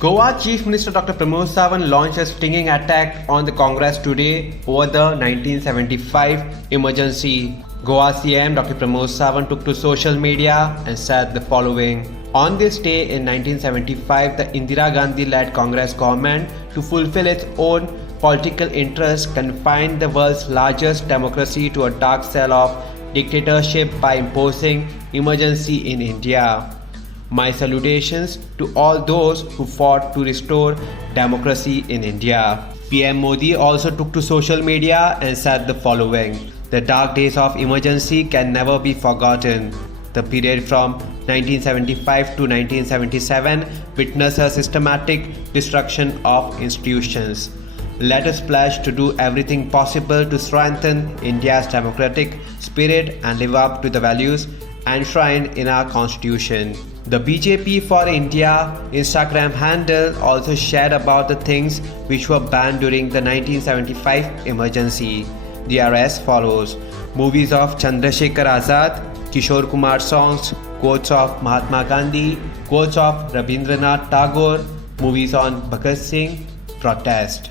Goa Chief Minister Dr. Pramod Sawant launched a stinging attack on the Congress today over the 1975 emergency. Goa CM Dr. Pramod Sawant took to social media and said the following. On this day in 1975, the Indira Gandhi-led Congress government, to fulfill its own political interests, confined the world's largest democracy to a dark cell of dictatorship by imposing emergency in India. My salutations to all those who fought to restore democracy in India. PM Modi also took to social media and said the following. The dark days of emergency can never be forgotten. The period from 1975 to 1977 witnessed a systematic destruction of institutions. Let us pledge to do everything possible to strengthen India's democratic spirit and live up to the values enshrined in our constitution. The BJP for India Instagram handle also shared about the things which were banned during the 1975 emergency. They are as follows: movies of Chandrasekhar Azad, Kishore Kumar songs, quotes of Mahatma Gandhi, quotes of Rabindranath Tagore, movies on Bhagat Singh, protest.